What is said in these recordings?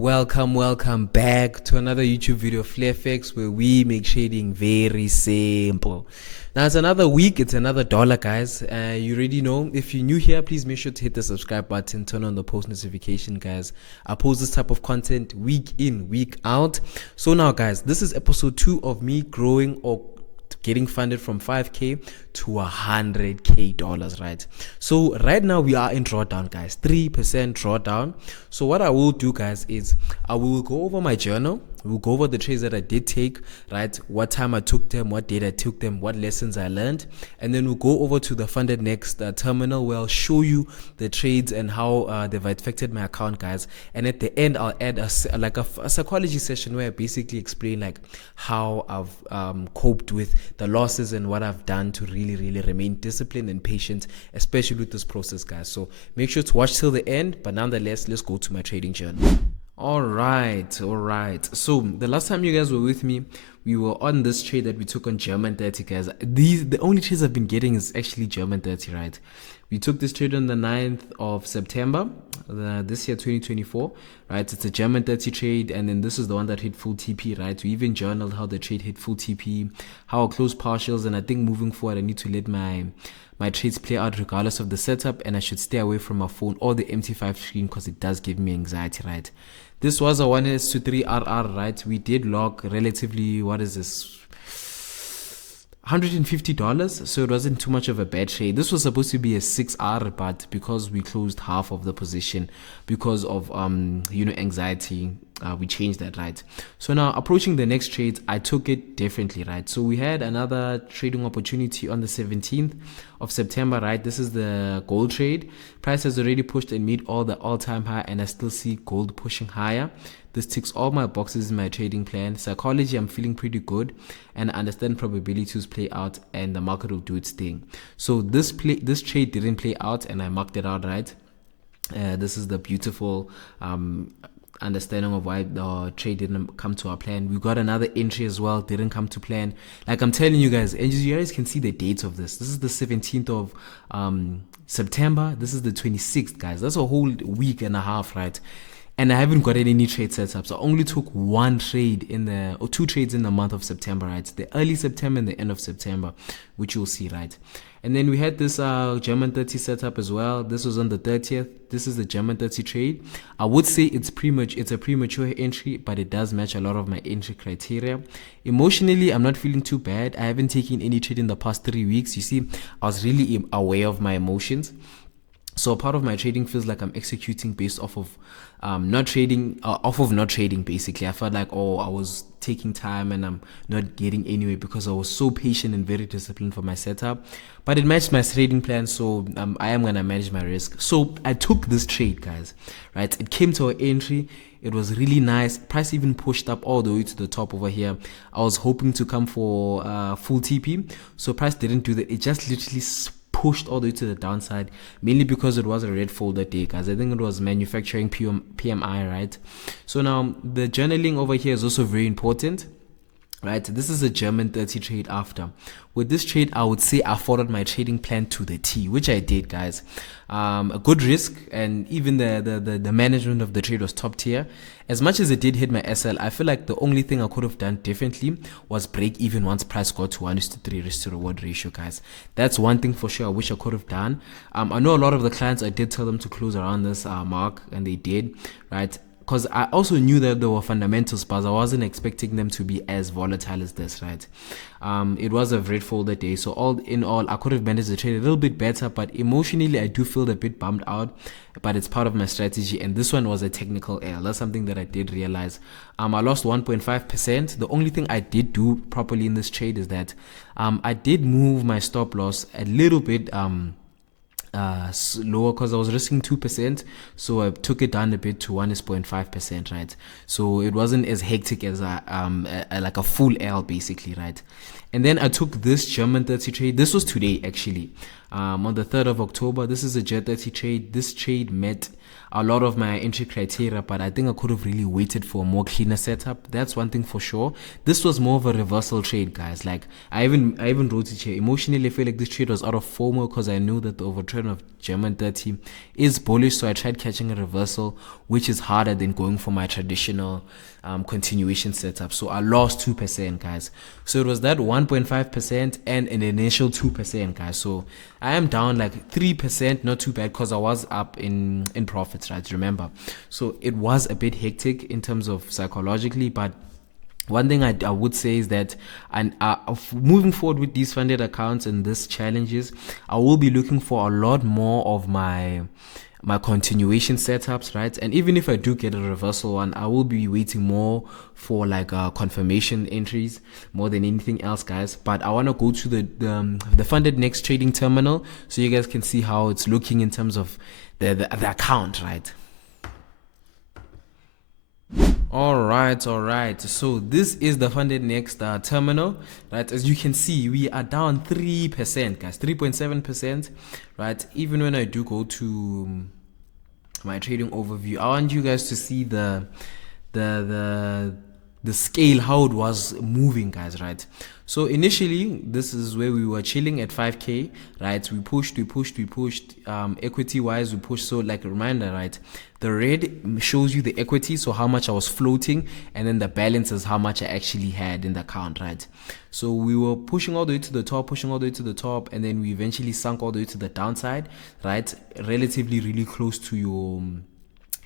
Welcome back to another YouTube video, FlareFX, where we make shading very simple. Now it's another week, it's another dollar, guys. You already know. If you're new here, please make sure to hit the subscribe button, turn on the post notification, guys. I post this type of content week in, week out. So now, guys, this is episode 2 of me growing or getting funded from 5k to $100k, right? So right now we are in drawdown, guys, 3% drawdown. So what I will do, guys, is I will go over my journal. We'll go over the trades that I did take, right? What time I took them, what date I took them, what lessons I learned, and then we'll go over to the Funded Next terminal where I'll show you the trades and how they've affected my account, guys. And at the end, I'll add a psychology session where I basically explain like how I've coped with the losses and what I've done to really remain disciplined and patient, especially with this process, guys. So make sure to watch till the end. But nonetheless, let's go to my trading journal. All right. So the last time you guys were with me, we were on this trade that we took on German 30, guys. The only trades I've been getting is actually German 30, right? We took this trade on the 9th of September, this year, 2024, right? It's a German 30 trade, and then this is the one that hit full TP, right? We even journaled how the trade hit full TP, how I closed partials, and I think moving forward, I need to let my trades play out regardless of the setup, and I should stay away from my phone or the MT5 screen because it does give me anxiety, right? This was a 1s to 3RR, right? We did log relatively, what is this? $150, so it wasn't too much of a bad trade. This was supposed to be a 6R, but because we closed half of the position because of anxiety, we changed that, right? So now approaching the next trade, I took it differently, right? So we had another trading opportunity on the 17th of September, right? This is the gold trade. Price has already pushed and meet all the all-time high, and I still see gold pushing higher. This ticks all my boxes in my trading plan. Psychology, I'm feeling pretty good, and I understand probabilities play out and the market will do its thing. So this trade didn't play out, and I marked it out, right? This is the beautiful understanding of why the trade didn't come to our plan. We got another entry as well, didn't come to plan. Like I'm telling you guys, and you guys can see the dates of this. This is the 17th of September. This is the 26th, guys. That's a whole week and a half, right? And I haven't got any trade sets up. So I only took one trade or two trades in the month of September, right? The early September and the end of September, which you'll see, right? And then we had this German 30 setup as well. This was on the 30th. This is the German 30 trade. I would say it's a premature entry, but it does match a lot of my entry criteria. Emotionally, I'm not feeling too bad. I haven't taken any trade in the past 3 weeks. You see, I was really aware of my emotions. So part of my trading feels like I'm executing based off of not trading, basically. I felt like, I was taking time and I'm not getting anywhere because I was so patient and very disciplined for my setup. But it matched my trading plan, so I am going to manage my risk. So I took this trade, guys, right? It came to an entry. It was really nice. Price even pushed up all the way to the top over here. I was hoping to come for full TP. So price didn't do that. It just literally pushed all the way to the downside, mainly because it was a red folder day, guys. I think it was manufacturing PMI, right? So now the journaling over here is also very important, right? This is a German 30 trade after. With this trade, I would say I followed my trading plan to the T, which I did, guys. A good risk, and even the management of the trade was top tier. As much as it did hit my SL, I feel like the only thing I could have done differently was break even once price got to 1:3 risk to reward ratio, guys. That's one thing for sure I wish I could have done. I know a lot of the clients, I did tell them to close around this mark, and they did, right? Because I also knew that there were fundamentals, but I wasn't expecting them to be as volatile as this, right? It was a red folder day, so all in all, I could have managed the trade a little bit better, but emotionally, I do feel a bit bummed out, but it's part of my strategy, and this one was a technical error. That's something that I did realize. I lost 1.5%. The only thing I did do properly in this trade is that I did move my stop loss a little bit lower because I was risking 2%, so I took it down a bit to 1.5%, right? So it wasn't as hectic as like a full L, basically, right? And then I took this German 30 trade. This was today, actually, on the 3rd of October. This is a Jet 30 trade. This trade met a lot of my entry criteria, but I think I could have really waited for a more cleaner setup. That's one thing for sure. This was more of a reversal trade, I even wrote it here. Emotionally, I feel like this trade was out of FOMO because I knew that the overturn of German 30 is bullish, so I tried catching a reversal, which is harder than going for my traditional continuation setup. So I lost 2%, guys. So it was that 1.5% and an initial 2%, guys. So I am down like 3%, not too bad, because I was up in profits, right? Remember. So it was a bit hectic in terms of psychologically, but one thing I would say is that, and moving forward with these funded accounts and these challenges, I will be looking for a lot more of my continuation setups, right? And even if I do get a reversal one, I will be waiting more for like confirmation entries more than anything else, guys. But I want to go to the funded next trading terminal so you guys can see how it's looking in terms of the account, right? All right. So this is the funded next terminal, right? As you can see, we are down 3%, guys, 3.7%, right? Even when I do go to my trading overview, I want you guys to see the scale, how it was moving, guys, right? So initially, this is where we were chilling at 5K, right? We pushed. Equity wise, we pushed. So like a reminder, right? The red shows you the equity, so how much I was floating, and then the balance is how much I actually had in the account, right? So we were pushing all the way to the top, and then we eventually sunk all the way to the downside, right? Relatively really close to your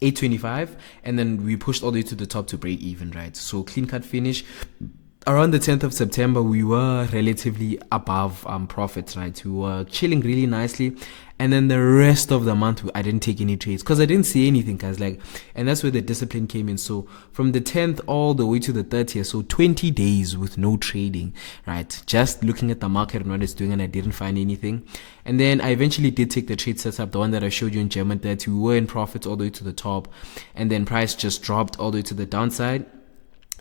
825, and then we pushed all the way to the top to break even, right? So clean cut finish. Around the 10th of September, we were relatively above profits, right? We were chilling really nicely. And then the rest of the month, I didn't take any trades because I didn't see anything, guys. And that's where the discipline came in. So from the 10th all the way to the 30th, so 20 days with no trading, right? Just looking at the market and what it's doing, and I didn't find anything. And then I eventually did take the trade setup, the one that I showed you in German 30. We were in profits all the way to the top, and then price just dropped all the way to the downside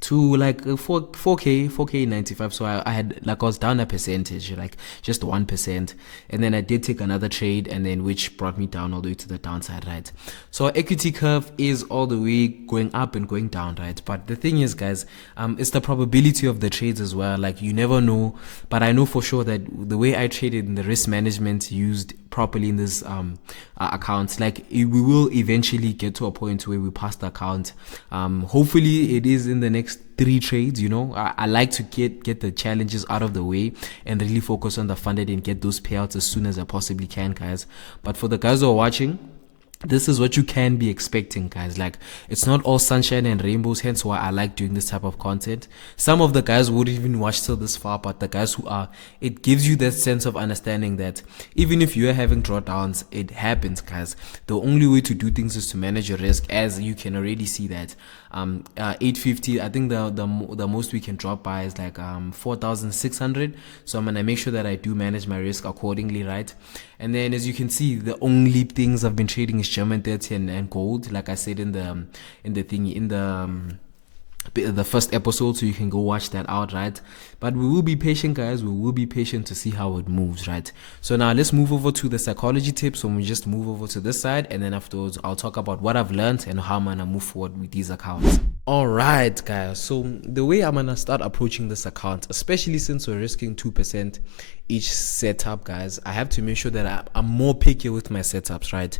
to like 4k 95. So I had I was down a percentage, like just 1%, and then I did take another trade, and then which brought me down all the way to the downside, right? So our equity curve is all the way going up and going down, right? But the thing is, guys, it's the probability of the trades as well. Like, you never know, but I know for sure that the way I traded and the risk management used properly in this accounts, like we will eventually get to a point where we pass the account. Hopefully it is in the next 3 trades. I like to get the challenges out of the way and really focus on the funded and get those payouts as soon as I possibly can, guys. But for the guys who are watching, this is what you can be expecting, guys. Like, it's not all sunshine and rainbows, hence why I like doing this type of content. Some of the guys wouldn't even watch till this far, but the guys who are, it gives you that sense of understanding that even if you're having drawdowns, it happens, guys. The only way to do things is to manage your risk, as you can already see that 850, I think the most we can drop by is like 4,600. So I'm gonna make sure that I do manage my risk accordingly, right? And then, as you can see, the only things I've been trading is German 30 and gold, like I said in the first episode, so you can go watch that out, right? But we will be patient, guys. We will be patient to see how it moves, right? So now let's move over to the psychology tips. So we just move over to this side, and then afterwards I'll talk about what I've learned and how I'm gonna move forward with these accounts. All right, guys, so the way I'm gonna start approaching this account, especially since we're risking 2% each setup, guys, I have to make sure that I'm more picky with my setups, right?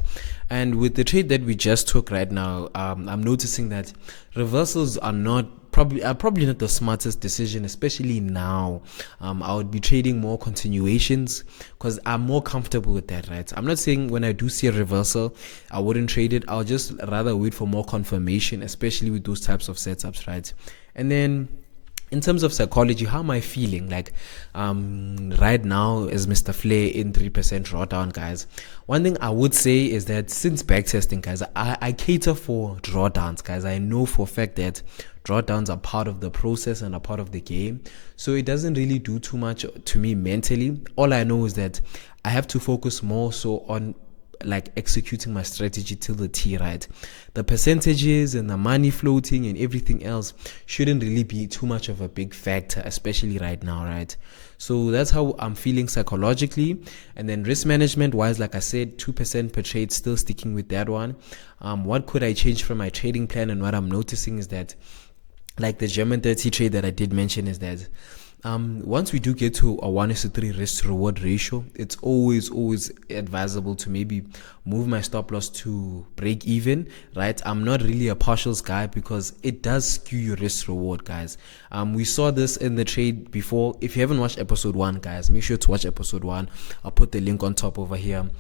And with the trade that we just took right now, I'm noticing that reversals are probably not the smartest decision, especially now. I would be trading more continuations because I'm more comfortable with that, right? I'm not saying when I do see a reversal I wouldn't trade it. I'll just rather wait for more confirmation, especially with those types of setups, right? And then in terms of psychology, how am I feeling? Like, right now, as Mr. Flair in 3% drawdown, guys, one thing I would say is that since backtesting, guys, I cater for drawdowns, guys. I know for a fact that drawdowns are part of the process and a part of the game. So it doesn't really do too much to me mentally. All I know is that I have to focus more so on like executing my strategy till the T, right? The percentages and the money floating and everything else shouldn't really be too much of a big factor, especially right now, right? So that's how I'm feeling psychologically. And then risk management wise, like I said, 2% per trade, still sticking with that one. What could I change from my trading plan? And what I'm noticing is that, like the German 30 trade that I did mention, is that Once we do get to a 1:3 risk to reward ratio, it's always advisable to maybe move my stop loss to break even, right? I'm not really a partials guy because it does skew your risk reward, guys. We saw this in the trade before. If you haven't watched episode 1, guys, make sure to watch episode 1. I'll put the link on top over here.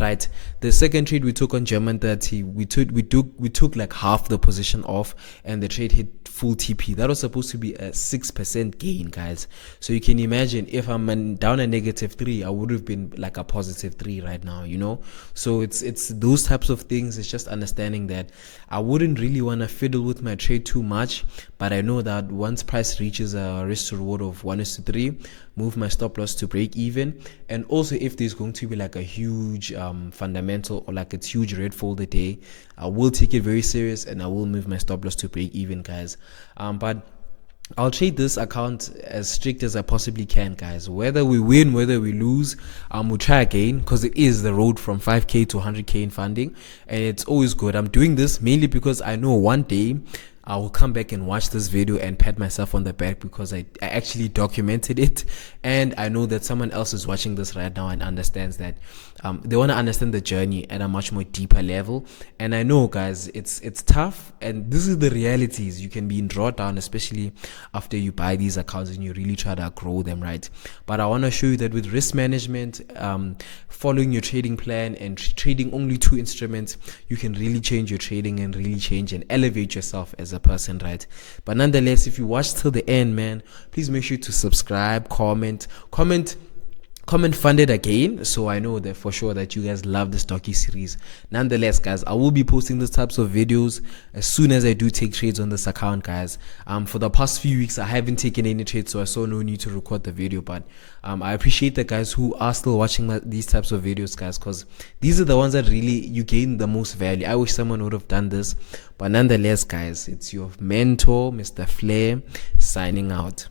Right, the second trade we took on German 30, we took like half the position off, and the trade hit full TP. That was supposed to be a 6% gain, guys. So you can imagine if I'm down a -3, I would have been like a +3 right now, you know. So it's those types of things. It's just understanding that I wouldn't really want to fiddle with my trade too much, but I know that once price reaches a risk to reward of 1:3, move my stop loss to break even. And also, if there's going to be like a huge fundamental or like it's huge red folder day, I will take it very serious and I will move my stop loss to break even, guys. But I'll trade this account as strict as I possibly can, guys. Whether we win, whether we lose, we'll try again, because it is the road from 5K to 100K in funding, and it's always good. I'm doing this mainly because I know one day I will come back and watch this video and pat myself on the back because I actually documented it, and I know that someone else is watching this right now and understands that they want to understand the journey at a much more deeper level. And I know, guys, it's tough, and this is the realities. You can be in drawdown, especially after you buy these accounts and you really try to grow them, right? But I want to show you that with risk management, following your trading plan and trading only 2 instruments, you can really change your trading and really change and elevate yourself as a person, right? But nonetheless, if you watch till the end, man, please make sure to subscribe, comment funded again, so I know that for sure that you guys love this docu series. Nonetheless, guys, I will be posting these types of videos as soon as I do take trades on this account, guys. For the past few weeks I haven't taken any trades, so I saw no need to record the video. But I appreciate the guys who are still watching these types of videos, guys, because these are the ones that really you gain the most value. I wish someone would have done this. But nonetheless, guys, it's your mentor, Mr. Flair, signing out.